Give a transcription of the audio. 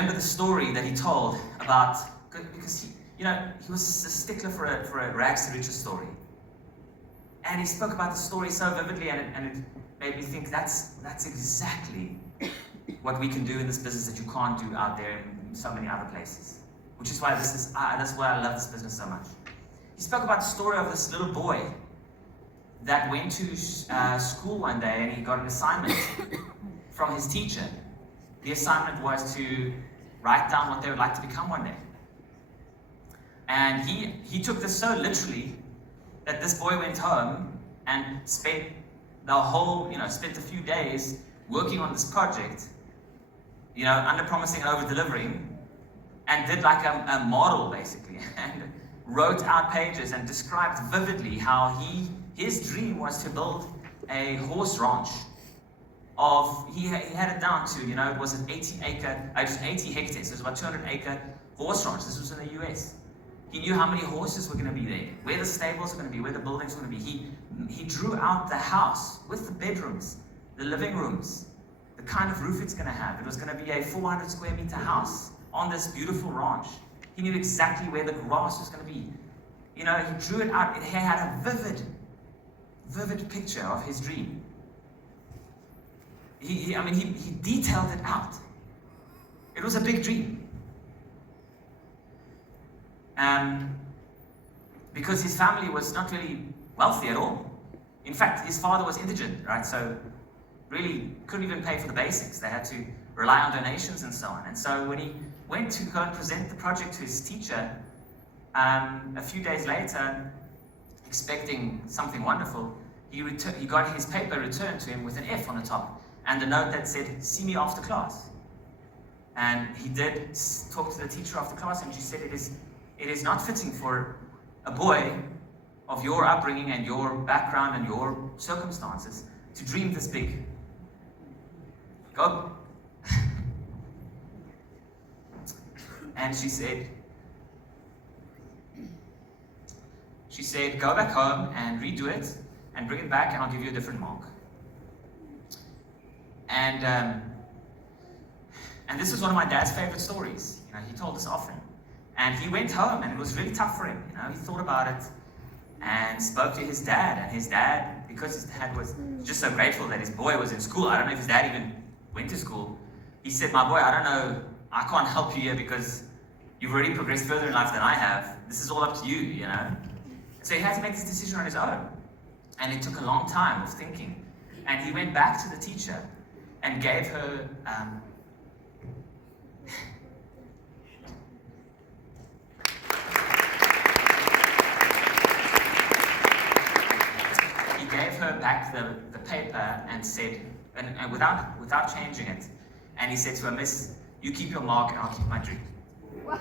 remember the story that he told about, because he was a stickler for a rags to riches story. And he spoke about the story so vividly, and it made me think that's exactly what we can do in this business that you can't do out there in so many other places. Which is why that's why I love this business so much. He spoke about the story of this little boy that went to school one day and he got an assignment from his teacher. The assignment was to write down what they would like to become one day. And he took this so literally that this boy went home and spent spent a few days working on this project, under promising and over delivering, and did like a model basically, and wrote out pages and described vividly how his dream was to build a horse ranch. He had it down to, it was an 80 hectares, it was about 200-acre horse ranch. This was in the US. He knew how many horses were going to be there, where the stables were going to be, where the buildings were going to be. He drew out the house with the bedrooms, the living rooms, the kind of roof it's going to have. It was going to be a 400 square meter house on this beautiful ranch. He knew exactly where the grass was going to be. He drew it out. He had a vivid picture of his dream. He detailed it out. It was a big dream. Because his family was not really wealthy at all. In fact, his father was indigent, right? So really couldn't even pay for the basics. They had to rely on donations and so on. And so when he went to go and present the project to his teacher, a few days later, expecting something wonderful, he got his paper returned to him with an F on the top and a note that said, "See me after class." And he did talk to the teacher after class, and she said, it is not fitting for a boy of your upbringing and your background and your circumstances to dream this big. Go. And she said, go back home and redo it and bring it back and I'll give you a different mark. And this is one of my dad's favorite stories. He told us often. And he went home and it was really tough for him. He thought about it and spoke to his dad. And his dad, because his dad was just so grateful that his boy was in school, I don't know if his dad even went to school, he said, "My boy, I don't know, I can't help you here because you've already progressed further in life than I have. This is all up to you, So he had to make this decision on his own. And it took a long time of thinking. And he went back to the teacher and gave her back the paper and said, and without changing it, and he said to her, "Miss, you keep your mark and I'll keep my dream." Wow.